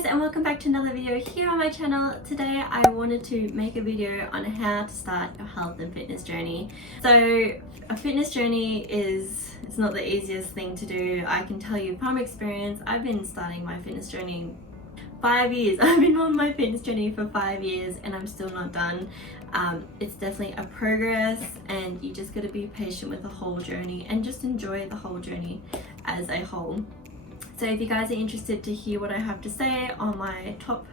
guys, and welcome back to another video here on my channel. Today I wanted to make a video on how to start your health and fitness journey. So a fitness journey it's not the easiest thing to do. I can tell you from experience, I've been starting my fitness journey 5 years. I've been on my fitness journey for 5 years and I'm still not done. It's definitely a progress, and you just got to be patient with the whole journey and just enjoy the whole journey as a whole. So if you guys are interested to hear what I have to say on my top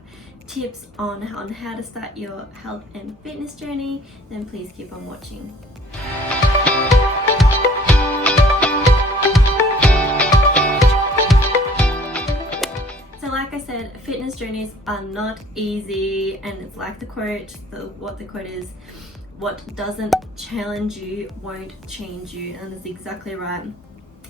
tips on how to start your health and fitness journey, then please keep on watching. So like I said, fitness journeys are not easy, and it's like the quote, what the quote is, what doesn't challenge you won't change you, and that's exactly right.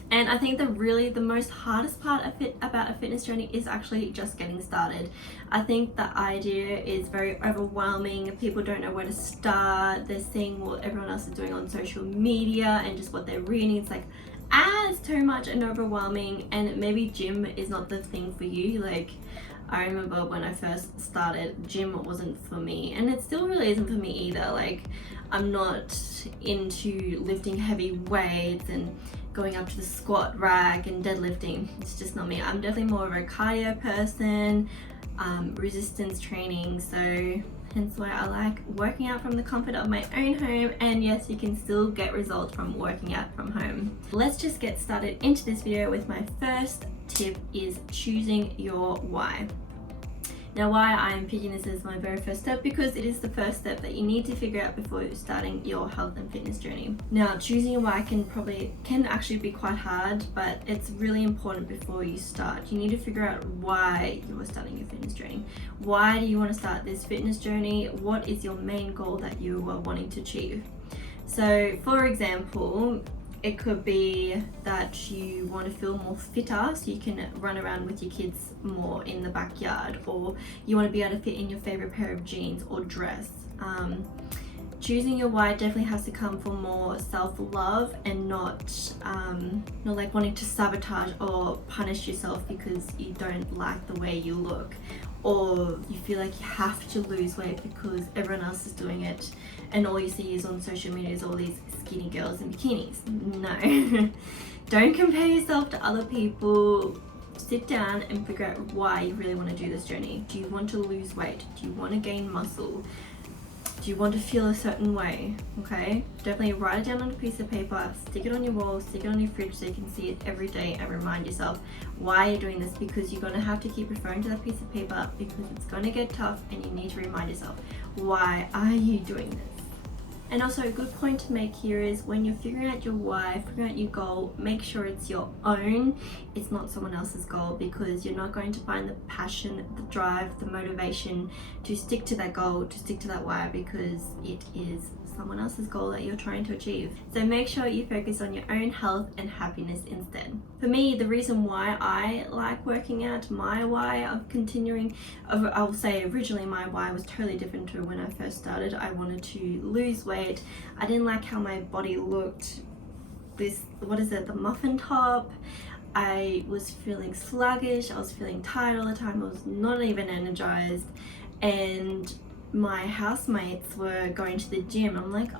And I think the most hardest part about a fitness journey is actually just getting started. I think the idea is very overwhelming. People don't know where to start. They're seeing what everyone else is doing on social media and just what they're reading. It's like, it's too much and overwhelming, and maybe gym is not the thing for you. Like, I remember when I first started, gym wasn't for me, and it still really isn't for me either. Like, I'm not into lifting heavy weights and going up to the squat rack and deadlifting. It's just not me. I'm definitely more of a cardio person, resistance training, so hence why I like working out from the comfort of my own home. And yes, you can still get results from working out from home. Let's just get started into this video with my first tip is choosing your why. Now, why I'm picking this as my very first step, because it is the first step that you need to figure out before you're starting your health and fitness journey. Now, choosing your why can actually be quite hard, but it's really important before you start. You need to figure out why you are starting your fitness journey. Why do you want to start this fitness journey? What is your main goal that you are wanting to achieve? So, for example, it could be that you want to feel more fitter so you can run around with your kids more in the backyard, or you want to be able to fit in your favorite pair of jeans or dress. Choosing your why definitely has to come from more self-love and not like wanting to sabotage or punish yourself because you don't like the way you look, or you feel like you have to lose weight because everyone else is doing it and all you see is on social media is all these skinny girls in bikinis. No. Don't compare yourself to other people. Sit down and figure out why you really want to do this journey. Do you want to lose weight? Do you want to gain muscle? Do you want to feel a certain way? Okay, definitely write it down on a piece of paper, stick it on your wall, stick it on your fridge so you can see it every day, and remind yourself why you're doing this, because you're going to have to keep referring to that piece of paper because it's going to get tough, and you need to remind yourself, why are you doing this? And also, a good point to make here is when you're figuring out your why, figuring out your goal, make sure it's your own. It's not someone else's goal, because you're not going to find the passion, the drive, the motivation to stick to that goal, to stick to that why, because it is someone else's goal that you're trying to achieve. So make sure you focus on your own health and happiness instead. For me, the reason why I like working out, my why of continuing, I'll say originally my why was totally different to when I first started. I wanted to lose weight. I didn't like how my body looked. The muffin top. I was feeling sluggish. I was feeling tired all the time. I was not even energized. And my housemates were going to the gym. I'm like,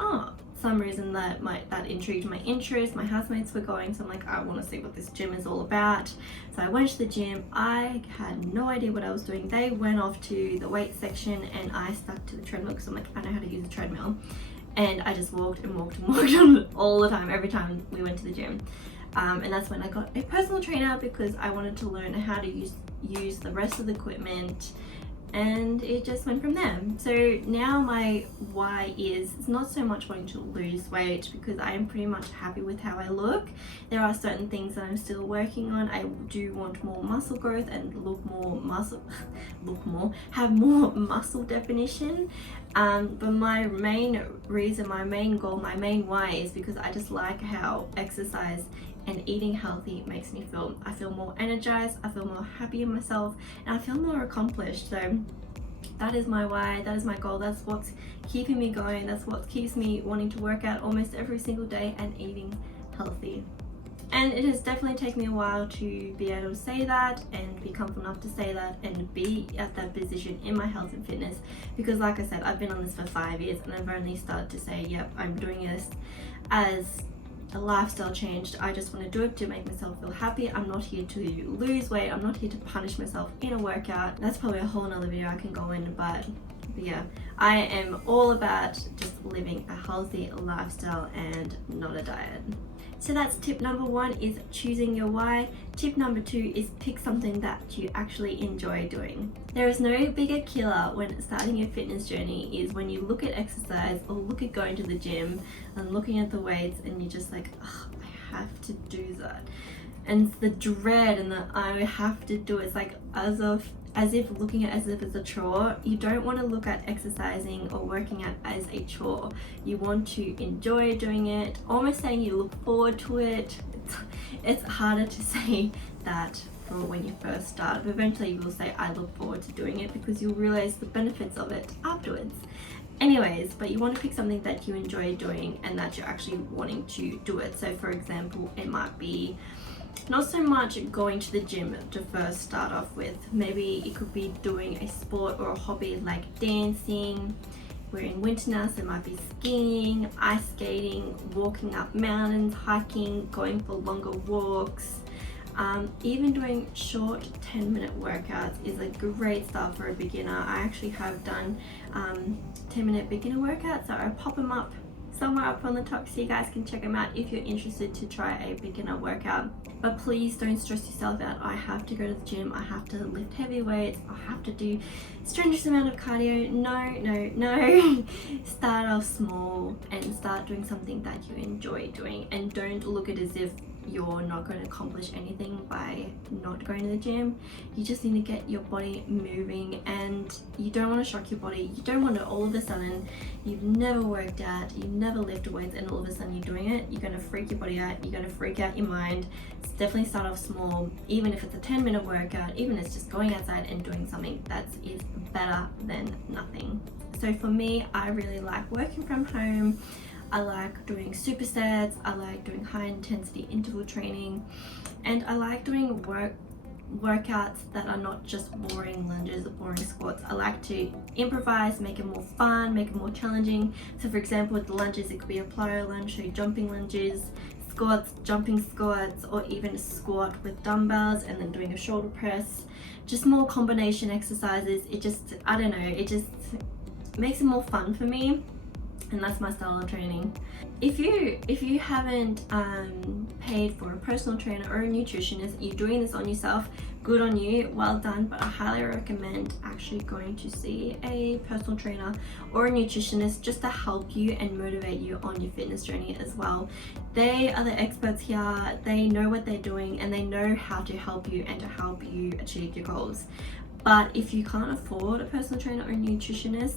some reason that intrigued my interest. My housemates were going, so I'm like, I want to see what this gym is all about. So I went to the gym. I had no idea what I was doing. They went off to the weight section and I stuck to the treadmill because I'm like, I know how to use a treadmill. And I just walked and walked and walked on all the time, every time we went to the gym. And that's when I got a personal trainer, because I wanted to learn how to use the rest of the equipment, and it just went from there. So now my why is not so much wanting to lose weight, because I am pretty much happy with how I look. There are certain things that I'm still working on. I do want more muscle growth and have more muscle definition. But my main reason, my main goal, my main why is because I just like how exercise and eating healthy makes me feel. I feel more energized, I feel more happy in myself, and I feel more accomplished. So that is my why, that is my goal, that's what's keeping me going, that's what keeps me wanting to work out almost every single day and eating healthy. And it has definitely taken me a while to be able to say that and be comfortable enough to say that and be at that position in my health and fitness, because like I said, I've been on this for 5 years and I've only started to say, yep, I'm doing this as a lifestyle change. I just want to do it to make myself feel happy. I'm not here to lose weight. I'm not here to punish myself in a workout. That's probably a whole nother video I can go in, but yeah, I am all about just living a healthy lifestyle and not a diet. So that's tip number 1, is choosing your why. Tip number 2 is pick something that you actually enjoy doing. There is no bigger killer when starting your fitness journey is when you look at exercise or look at going to the gym and looking at the weights and you're just like, oh, I have to do that. And the dread and the I have to do it. It's like as if looking at it as if it's a chore. You don't want to look at exercising or working out as a chore. You want to enjoy doing it, almost saying you look forward to it. It's harder to say that for when you first start, but eventually you will say I look forward to doing it because you'll realize the benefits of it afterwards. Anyways, but you want to pick something that you enjoy doing and that you're actually wanting to do it. So for example, it might be not so much going to the gym to first start off with. Maybe it could be doing a sport or a hobby like dancing. We're in winter now, so it might be skiing, ice skating, walking up mountains, hiking, going for longer walks. Even doing short 10-minute workouts is a great start for a beginner. I actually have done 10-minute beginner workouts, so I'll pop them up somewhere up on the top so you guys can check them out if you're interested to try a beginner workout. But please don't stress yourself out. I have to go to the gym, I have to lift heavy weights, I have to do strenuous amount of cardio. No. Start off small and start doing something that you enjoy doing, and don't look at it as if you're not going to accomplish anything by not going to the gym. You just need to get your body moving, and you don't want to shock your body. You don't want to all of a sudden, you've never worked out, you've never lifted weights, and all of a sudden you're doing it. You're going to freak your body out, you're going to freak out your mind. So definitely start off small, even if it's a 10-minute workout, even if it's just going outside and doing something that is better than nothing. So for me, I really like working from home. I like doing supersets, I like doing high intensity interval training, and I like doing workouts that are not just boring lunges or boring squats. I like to improvise, make it more fun, make it more challenging. So for example, with the lunges, it could be a plyo lunge, so jumping lunges, squats, jumping squats, or even a squat with dumbbells and then doing a shoulder press. Just more combination exercises. It just, I don't know, it just makes it more fun for me. And that's my style of training. If you haven't paid for a personal trainer or a nutritionist, you're doing this on yourself, good on you, well done. But I highly recommend actually going to see a personal trainer or a nutritionist just to help you and motivate you on your fitness journey as well. They are the experts here, they know what they're doing, and they know how to help you and to help you achieve your goals. But if you can't afford a personal trainer or a nutritionist,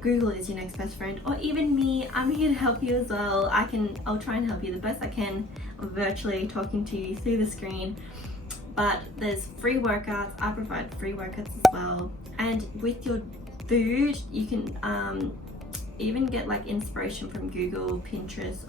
Google is your next best friend, or even me. I'm here to help you as well. I'll try and help you the best I can, virtually talking to you through the screen. But there's free workouts. I provide free workouts as well. And with your food, you can even get like inspiration from Google, Pinterest,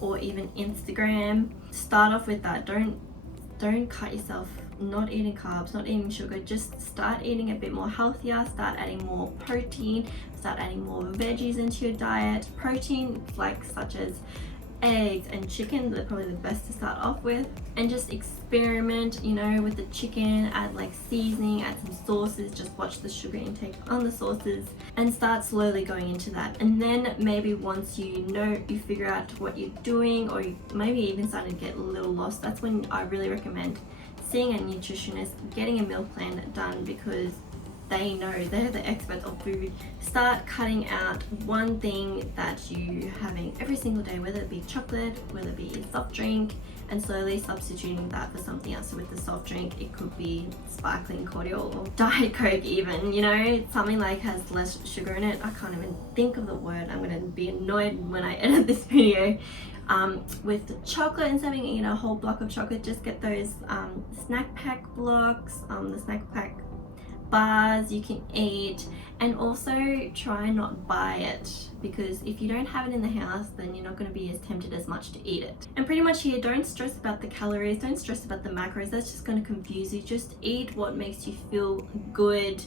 or even Instagram. Start off with that. Don't cut yourself. Not eating carbs, not eating sugar. Just start eating a bit more healthier. Start adding more protein. Start adding more veggies into your diet. Protein, like such as eggs and chicken, they're probably the best to start off with. And just experiment, you know, with the chicken. Add like seasoning, add some sauces. Just watch the sugar intake on the sauces and start slowly going into that. And then maybe once you figure out what you're doing, or you maybe even starting to get a little lost, that's when I really recommend seeing a nutritionist, getting a meal plan done, because they know, they're the experts of food. Start cutting out one thing that you're having every single day, whether it be chocolate, whether it be a soft drink, and slowly substituting that for something else. So with the soft drink, it could be sparkling cordial or Diet Coke even, you know, something like has less sugar in it. I can't even think of the word. I'm gonna be annoyed when I edit this video. With the chocolate, instead of eating a whole block of chocolate, just get those snack pack blocks, the snack pack bars you can eat, and also try not buy it, because if you don't have it in the house, then you're not going to be as tempted as much to eat it. And pretty much here, don't stress about the calories, don't stress about the macros, that's just going to confuse you. Just eat what makes you feel good,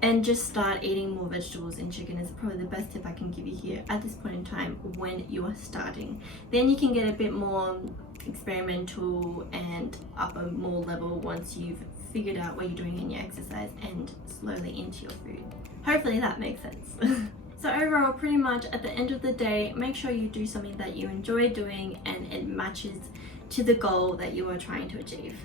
and just start eating more vegetables and chicken is probably the best tip I can give you here at this point in time when you are starting. Then you can get a bit more experimental and up a more level once you've figured out what you're doing in your exercise and slowly into your food. Hopefully that makes sense. So overall, pretty much at the end of the day, make sure you do something that you enjoy doing and it matches to the goal that you are trying to achieve.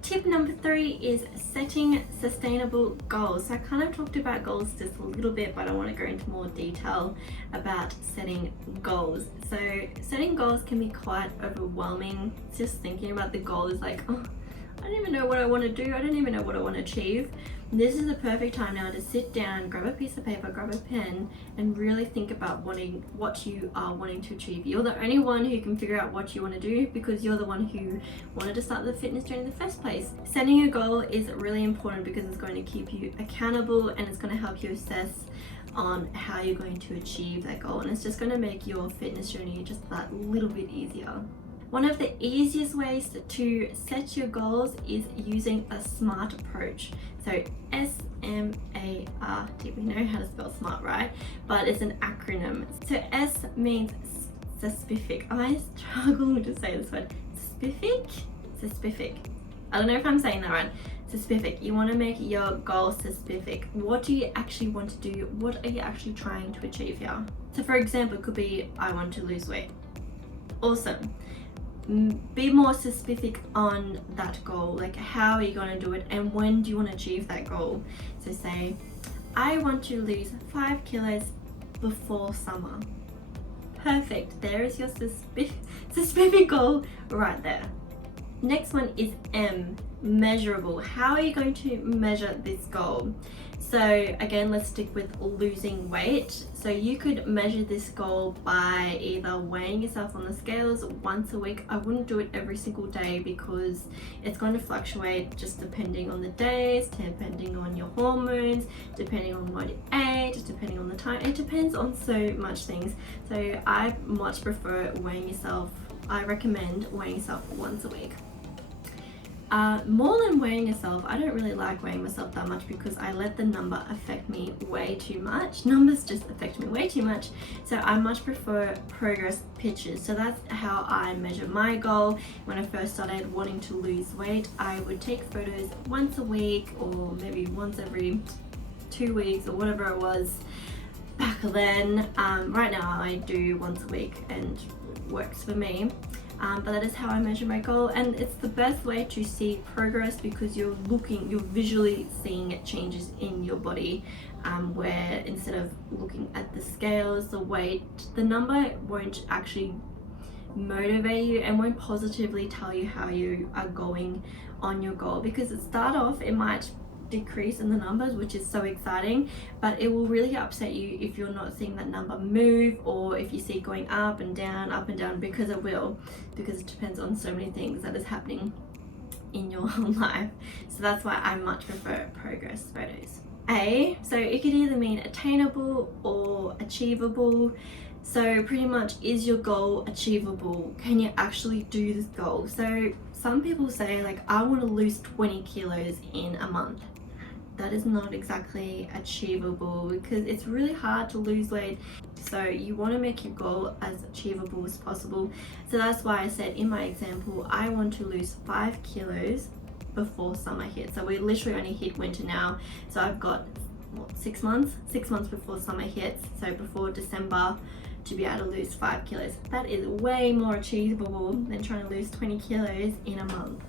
Tip number 3 is setting sustainable goals. So I kind of talked about goals just a little bit, but I want to go into more detail about setting goals. So setting goals can be quite overwhelming. Just thinking about the goal is like, oh, I don't even know what I want to do. I don't even know what I want to achieve. This is the perfect time now to sit down, grab a piece of paper, grab a pen, and really think about what you are wanting to achieve. You're the only one who can figure out what you want to do, because you're the one who wanted to start the fitness journey in the first place. Setting a goal is really important because it's going to keep you accountable and it's going to help you assess on how you're going to achieve that goal, and it's just going to make your fitness journey just that little bit easier. One of the easiest ways to set your goals is using a SMART approach. So S-M-A-R-T, we know how to spell SMART, right? But it's an acronym. So S means specific. I struggle to say this word. Specific. I don't know if I'm saying that right. Specific. You want to make your goal specific. What do you actually want to do? What are you actually trying to achieve here? So for example, it could be, I want to lose weight. Awesome. Be more specific on that goal, like how are you going to do it and when do you want to achieve that goal. So say, I want to lose 5 kilos before summer. Perfect, there is your specific goal right there. Next one is M, measurable. How are you going to measure this goal? So again, let's stick with losing weight. So you could measure this goal by either weighing yourself on the scales once a week. I wouldn't do it every single day because it's going to fluctuate just depending on the days, depending on your hormones, depending on what you ate, depending on the time. It depends on so much things. So I much prefer weighing yourself. I recommend weighing yourself once a week. More than weighing yourself, I don't really like weighing myself that much because I let the number affect me way too much. Numbers just affect me way too much. So I much prefer progress pictures. So that's how I measure my goal. When I first started wanting to lose weight, I would take photos once a week or maybe once every 2 weeks or whatever it was back then. Right now I do once a week and it works for me. But that is how I measure my goal, and it's the best way to see progress because you're visually seeing changes in your body, where instead of looking at the scales, the weight, the number won't actually motivate you and won't positively tell you how you are going on your goal, because at start off it might decrease in the numbers, which is so exciting, but it will really upset you if you're not seeing that number move, or if you see it going up and down, because it will, because it depends on so many things that is happening in your life. So that's why I much prefer progress photos. A, so it could either mean attainable or achievable. So pretty much, is your goal achievable? Can you actually do this goal? So some people say like, I want to lose 20 kilos in a month. That is not exactly achievable because it's really hard to lose weight. So you want to make your goal as achievable as possible. So that's why I said in my example, I want to lose 5 kilos before summer hits. So we literally only hit winter now. So I've got 6 months before summer hits. So before December, to be able to lose 5 kilos. That is way more achievable than trying to lose 20 kilos in a month.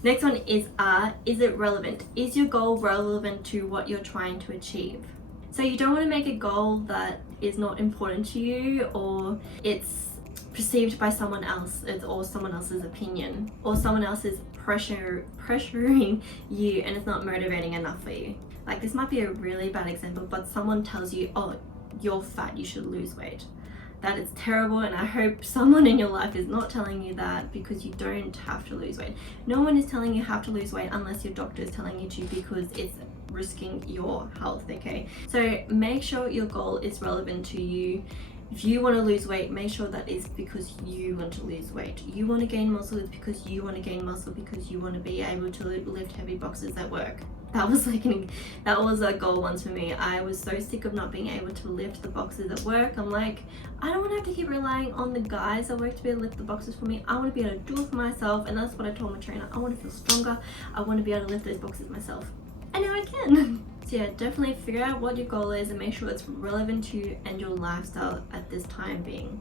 Next one is R, is it relevant? Is your goal relevant to what you're trying to achieve? So you don't want to make a goal that is not important to you, or it's perceived by someone else, or someone else's opinion, or someone else is pressuring you and it's not motivating enough for you. Like, this might be a really bad example, but someone tells you, oh, you're fat, you should lose weight. That is terrible, and I hope someone in your life is not telling you that, because you don't have to lose weight. No one is telling you have to lose weight unless your doctor is telling you to, because it's risking your health, okay? So make sure your goal is relevant to you. If you want to lose weight, make sure that is because you want to lose weight. You want to gain muscle, it's because you want to gain muscle, because you want to be able to lift heavy boxes at work. That was a goal once for me. I was so sick of not being able to lift the boxes at work. I'm like, I don't want to have to keep relying on the guys at work to be able to lift the boxes for me. I want to be able to do it for myself, and that's what I told my trainer. I want to feel stronger. I want to be able to lift those boxes myself, and now I can. So yeah, definitely figure out what your goal is and make sure it's relevant to you and your lifestyle at this time being.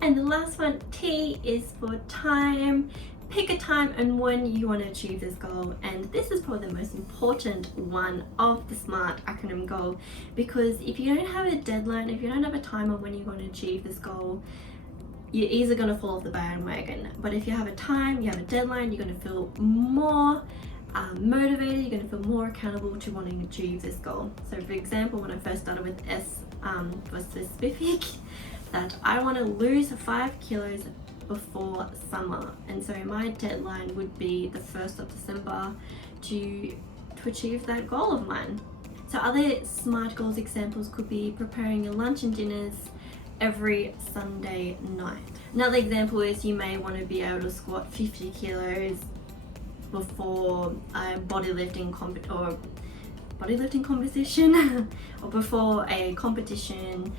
And the last one, T, is for time. Pick a time and when you want to achieve this goal, and this is probably the most important one of the SMART acronym goal, because if you don't have a deadline, if you don't have a time on when you're going to achieve this goal, you're easily going to fall off the bandwagon. But if you have a time, you have a deadline, you're going to feel more motivated, you're going to feel more accountable to wanting to achieve this goal. So for example, when I first started with S, was specific that I want to lose 5 kilos before summer, and so my deadline would be the 1st of December to achieve that goal of mine. So other SMART goals examples could be preparing your lunch and dinners every Sunday night. Another example is you may want to be able to squat 50 kilos before a bodylifting competition or before a competition,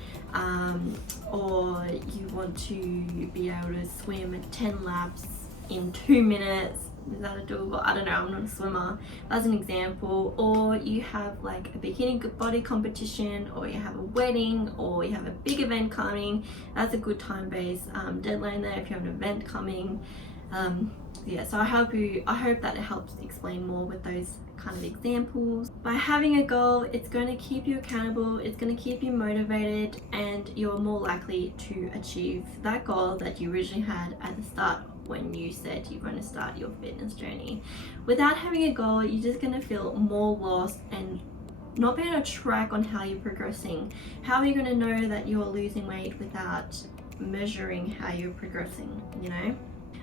or you want to be able to swim 10 laps in 2 minutes. Is that a doable? I don't know, I'm not a swimmer. That's an example. Or you have like a bikini body competition, or you have a wedding, or you have a big event coming. That's a good time-based deadline there if you have an event coming. Yeah, so I hope that it helps explain more with those kind of examples. By having a goal, it's going to keep you accountable, it's going to keep you motivated, and you're more likely to achieve that goal that you originally had at the start when you said you're going to start your fitness journey. Without having a goal, you're just going to feel more lost and not be able to track on how you're progressing. How are you going to know that you're losing weight without measuring how you're progressing, you know?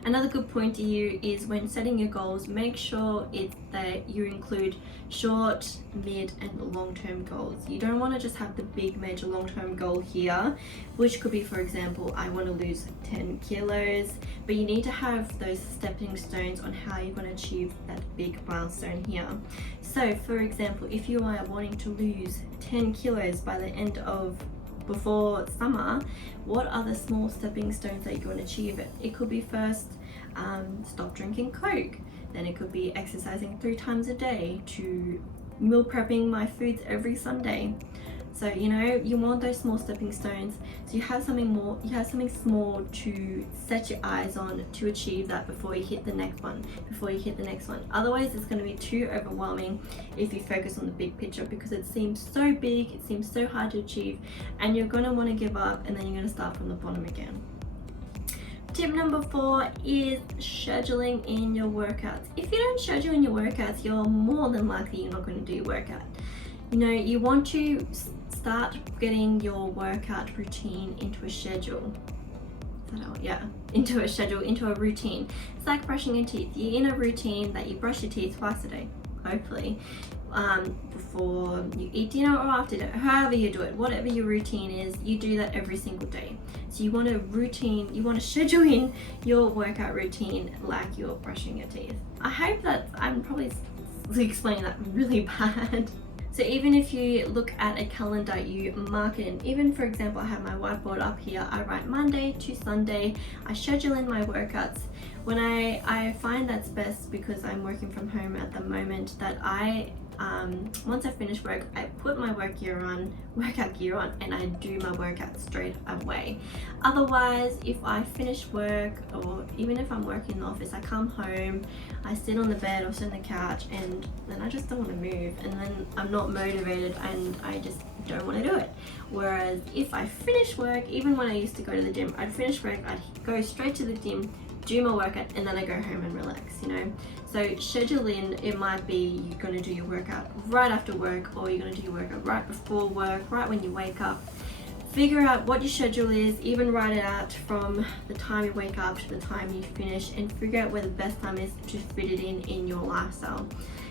Another good point to you is when setting your goals, make sure it's that you include short, mid and long-term goals. You don't want to just have the big major long-term goal here, which could be, for example, I want to lose 10 kilos, but you need to have those stepping stones on how you're going to achieve that big milestone here. So for example, if you are wanting to lose 10 kilos by the end of before summer, what are the small stepping stones that you're going to achieve it? It could be first, stop drinking Coke. Then it could be exercising 3 times a day, to meal prepping my foods every Sunday. So you know, you want those small stepping stones, so you have something small to set your eyes on to achieve that before you hit the next one, Otherwise it's going to be too overwhelming if you focus on the big picture, because it seems so big, it seems so hard to achieve, and you're going to want to give up, and then you're going to start from the bottom again. Tip number 4 is scheduling in your workouts. If you don't schedule in your workouts, you're more than likely you're not going to do your workout. You know, you want to start getting your workout routine into a schedule. Into a routine. It's like brushing your teeth. You're in a routine that you brush your teeth twice a day, hopefully. Before you eat dinner or after dinner, however you do it, whatever your routine is, you do that every single day. So you want to schedule in your workout routine like you're brushing your teeth. I hope that I'm probably explaining that really bad. So even if you look at a calendar, you mark it in. Even for example, I have my whiteboard up here. I write Monday to Sunday. I schedule in my workouts. When I find that's best, because I'm working from home at the moment, that once I finish work, I put my workout gear on, and I do my workout straight away. Otherwise, if I finish work, or even if I'm working in the office, I come home, I sit on the bed or sit on the couch, and then I just don't want to move, and then I'm not motivated, and I just don't want to do it. Whereas if I finish work, even when I used to go to the gym, I'd finish work, I'd go straight to the gym, do my workout, and then I go home and relax, you know. So schedule in. It might be you're going to do your workout right after work, or you're going to do your workout right before work, right when you wake up. Figure out what your schedule is, even write it out from the time you wake up to the time you finish, and figure out where the best time is to fit it in your lifestyle.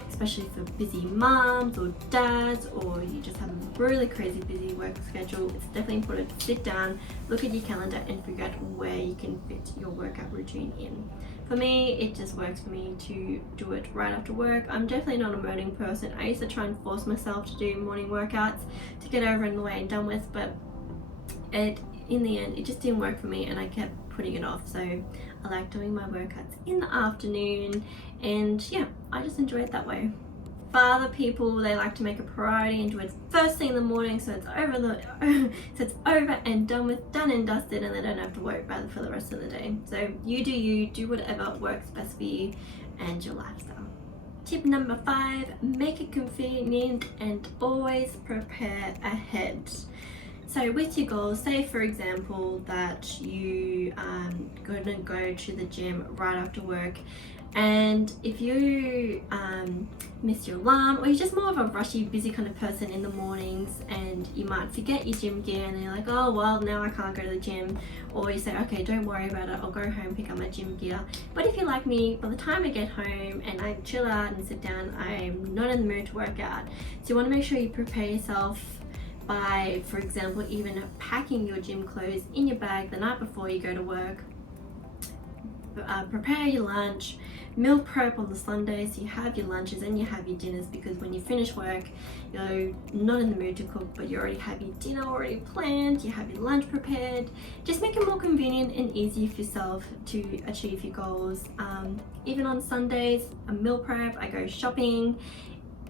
especially for busy moms or dads, or you just have a really crazy busy work schedule. It's definitely important to sit down, look at your calendar and figure out where you can fit your workout routine in. For me, it just works for me to do it right after work. I'm definitely not a morning person. I used to try and force myself to do morning workouts to get over in the way and done with, but in the end, it just didn't work for me and I kept putting it off. So I like doing my workouts in the afternoon, and yeah, I just enjoy it that way. For other people, they like to make a priority and do it first thing in the morning, so it's over and done with, done and dusted, and they don't have to worry about it for the rest of the day. So you do whatever works best for you and your lifestyle. Tip number 5, make it convenient and always prepare ahead. So with your goals, say for example that you gonna go to the gym right after work, and if you miss your alarm, or you're just more of a rushy, busy kind of person in the mornings, and you might forget your gym gear and you're like, oh well, now I can't go to the gym, or you say, okay, don't worry about it, I'll go home, pick up my gym gear. But if you're like me, by the time I get home and I chill out and sit down, I'm not in the mood to work out. So you want to make sure you prepare yourself by, for example, even packing your gym clothes in your bag the night before you go to work. Prepare your lunch, meal prep on the Sunday, so you have your lunches and you have your dinners, because when you finish work, you're not in the mood to cook, but you already have your dinner already planned, you have your lunch prepared. Just make it more convenient and easy for yourself to achieve your goals. Even on Sundays, a meal prep, I go shopping.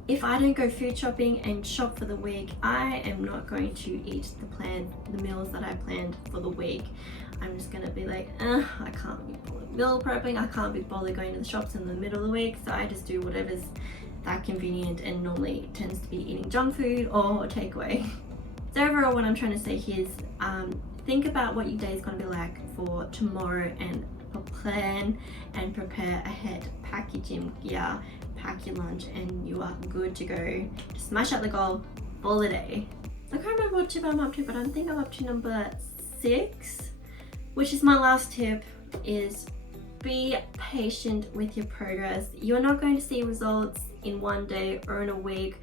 If I don't go food shopping and shop for the week, I am not going to eat the meals that I planned for the week. I'm just gonna be like, I can't be bothered meal prepping, I can't be bothered going to the shops in the middle of the week, so I just do whatever's that convenient, and normally it tends to be eating junk food or takeaway. So overall, what I'm trying to say here is think about what your day is going to be like for tomorrow and plan and prepare ahead. Pack your gym gear, pack your lunch, and you are good to go. Just smash out the goal for the day. I can't remember what tip I'm up to, but I think I'm up to number 6, which is my last tip, is be patient with your progress. You're not going to see results in one day or in a week.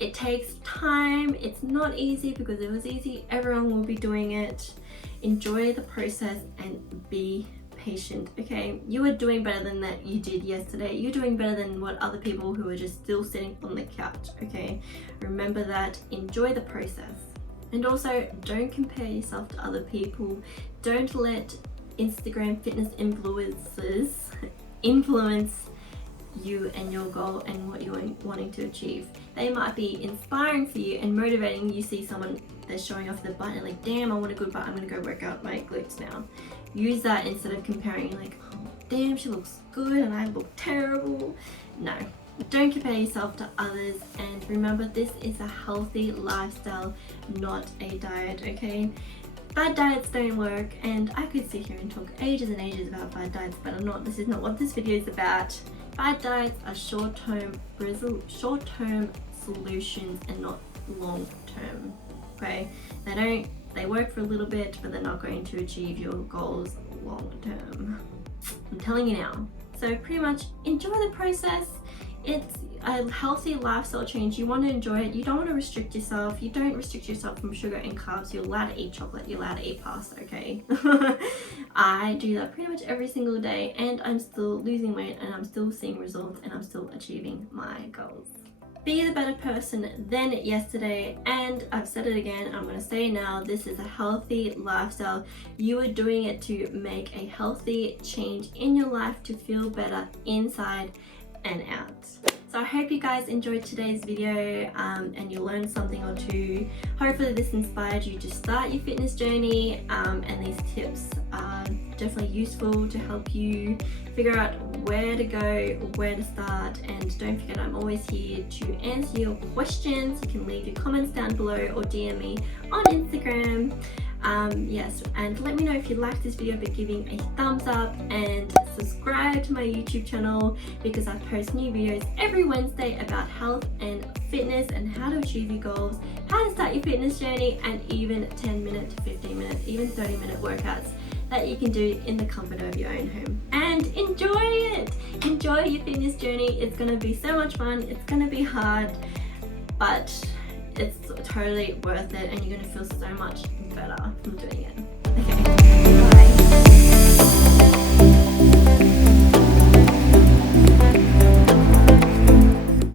It takes time. It's not easy, because if it was easy, everyone will be doing it. Enjoy the process and be patient, okay? You are doing better than that you did yesterday. You're doing better than what other people who are just still sitting on the couch, okay? Remember that. Enjoy the process. And also, don't compare yourself to other people. Don't let Instagram fitness influencers influence you and your goal and what you're wanting to achieve. They might be inspiring for you and motivating. You see someone that's showing off their butt and like, damn, I want a good butt, I'm gonna go work out my glutes now. Use that instead of comparing, like, oh damn, she looks good and I look terrible. No, don't compare yourself to others, and remember, this is a healthy lifestyle, not a diet, okay? Bad diets don't work, and I could sit here and talk ages and ages about bad diets, but I'm not. This is not what this video is about. Bad diets are short-term solutions and not long-term, okay? They work for a little bit, but they're not going to achieve your goals long-term. I'm telling you now. So pretty much enjoy the process. It's a healthy lifestyle change. You want to enjoy it. You don't want to restrict yourself. You don't restrict yourself from sugar and carbs. You're allowed to eat chocolate. You're allowed to eat pasta, okay? I do that pretty much every single day, and I'm still losing weight, and I'm still seeing results, and I'm still achieving my goals. Be the better person than yesterday, and I've said it again, I'm going to say it now, this is a healthy lifestyle. You are doing it to make a healthy change in your life, to feel better inside and out. So I hope you guys enjoyed today's video and you learned something or two. Hopefully this inspired you to start your fitness journey, and these tips are definitely useful to help you figure out where to go, where to start. And don't forget, I'm always here to answer your questions. You can leave your comments down below or DM me on Instagram. Yes, and let me know if you liked this video by giving a thumbs up, and subscribe to my YouTube channel, because I post new videos every Wednesday about health and fitness and how to achieve your goals, how to start your fitness journey, and even 10-minute to 15-minute, even 30-minute workouts that you can do in the comfort of your own home. And enjoy it. Enjoy your fitness journey. It's gonna be so much fun. It's gonna be hard, but it's totally worth it, and you're gonna feel so much better from doing it.